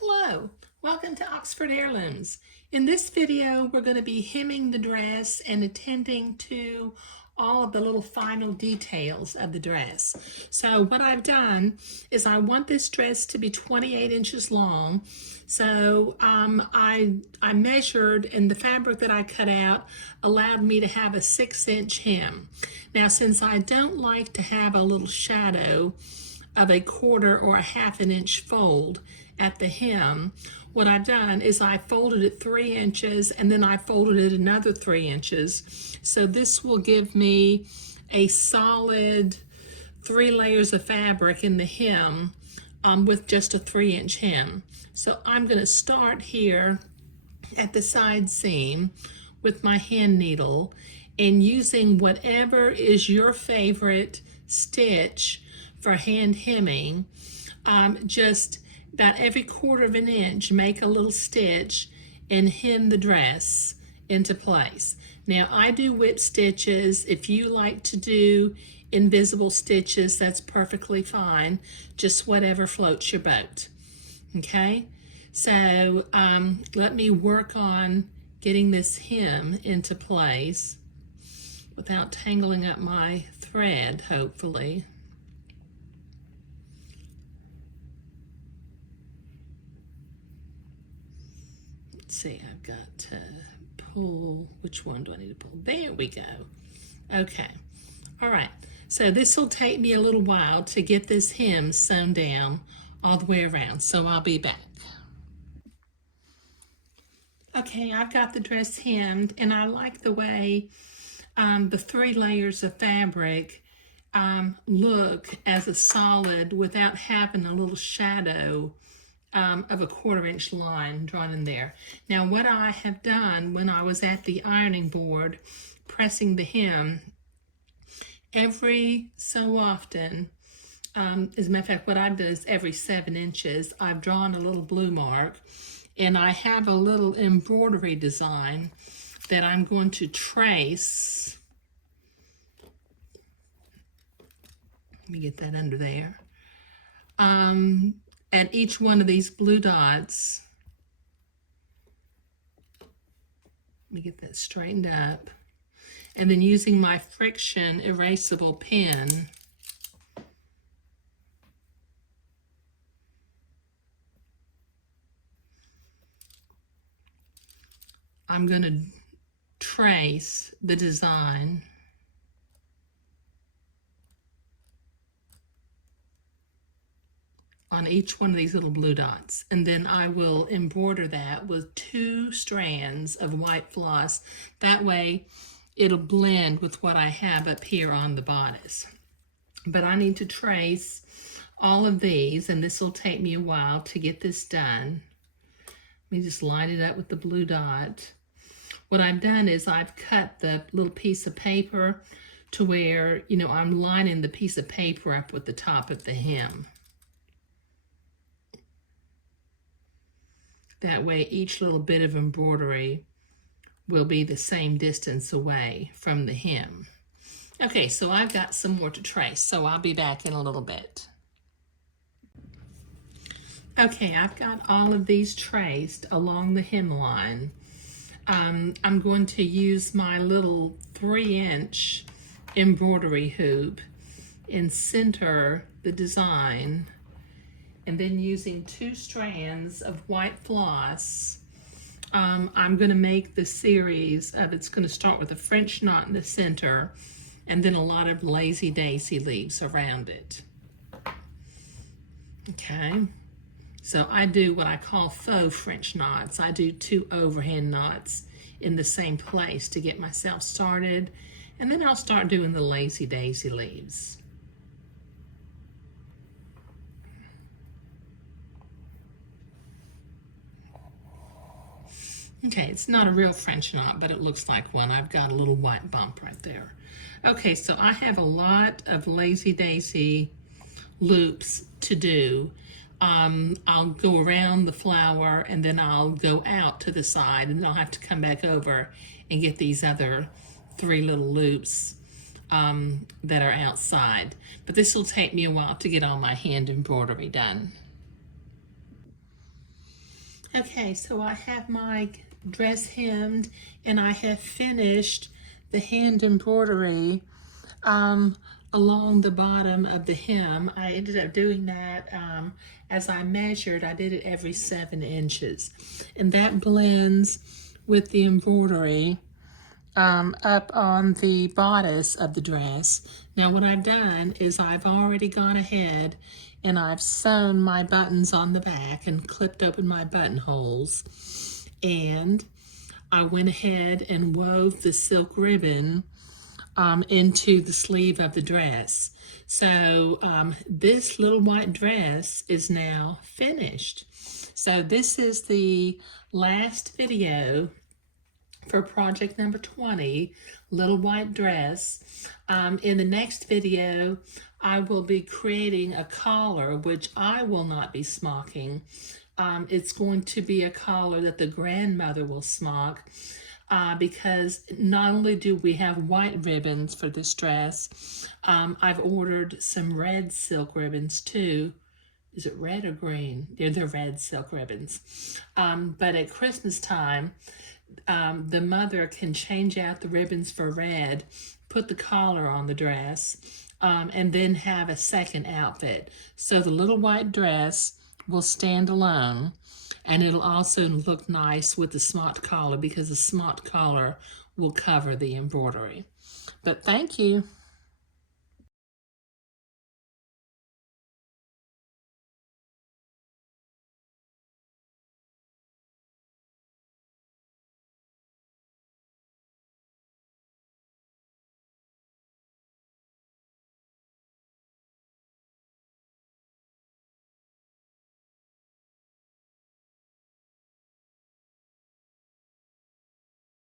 Hello, welcome to Oxford Heirlooms. In this video, we're going to be hemming the dress and attending to all of the little final details of the dress. So what I've done is I want this dress to be 28 inches long. So I measured, and the fabric that I cut out allowed me to have a 6-inch hem. Now, since I don't like to have a little shadow of a 1/4 or a 1/2 inch fold at the hem, what I've done is I folded it 3 inches and then I folded it another 3 inches. So this will give me a solid 3 layers of fabric in the hem with just a 3-inch hem. So I'm going to start here at the side seam with my hand needle and using whatever is your favorite stitch for hand hemming, just about every 1/4 of an inch, make a little stitch and hem the dress into place. Now I do whip stitches. If you like to do invisible stitches, that's perfectly fine. Just whatever floats your boat. Okay, so let me work on getting this hem into place without tangling up my thread, hopefully. Let's see, I've got to pull, which one do I need to pull? There we go. Okay, all right. So this will take me a little while to get this hem sewn down all the way around, so I'll be back. Okay, I've got the dress hemmed, and I like the way the 3 layers of fabric look as a solid without having a little shadow of a 1/4 inch line drawn in there. Now what I have done when I was at the ironing board pressing the hem, every so often, as a matter of fact, what I've done is every 7 inches, I've drawn a little blue mark, and I have a little embroidery design that I'm going to trace. Let me get that under there. At each one of these blue dots. Let me get that straightened up. And then using my friction erasable pen, I'm going to trace the design on each one of these little blue dots, and then I will embroider that with 2 strands of white floss. That way it'll blend with what I have up here on the bodice. But I need to trace all of these, and this will take me a while to get this done. Let me just line it up with the blue dot. What I've done is I've cut the little piece of paper to where, you know, I'm lining the piece of paper up with the top of the hem. That way each little bit of embroidery will be the same distance away from the hem. Okay, so I've got some more to trace, so I'll be back in a little bit. Okay, I've got all of these traced along the hemline. I'm going to use my little 3-inch embroidery hoop and center the design, and then using 2 strands of white floss, I'm going to make the series of, it's going to start with a French knot in the center and then a lot of lazy daisy leaves around it. Okay, so I do what I call faux French knots. I do 2 overhand knots in the same place to get myself started, and then I'll start doing the lazy daisy leaves. Okay, it's not a real French knot, but it looks like one. I've got a little white bump right there. Okay, so I have a lot of lazy daisy loops to do. I'll go around the flower and then I'll go out to the side, and then I'll have to come back over and get these other 3 little loops that are outside. But this will take me a while to get all my hand embroidery done. Okay, so I have my dress hemmed and I have finished the hand embroidery along the bottom of the hem. I ended up doing that as I measured. I did it every 7 inches, and that blends with the embroidery up on the bodice of the dress. Now what I've done is I've already gone ahead and I've sewn my buttons on the back and clipped open my buttonholes, and I went ahead and wove the silk ribbon into the sleeve of the dress. So this little white dress is now finished. So this is the last video for project number 20, Little White Dress. In the next video, I will be creating a collar, which I will not be smocking. It's going to be a collar that the grandmother will smock, because not only do we have white ribbons for this dress, I've ordered some red silk ribbons too. Is it red or green? They're red silk ribbons. But at Christmas time, the mother can change out the ribbons for red, put the collar on the dress, and then have a second outfit. So the little white dress will stand alone, and it'll also look nice with the smocked collar because the smocked collar will cover the embroidery. But thank you.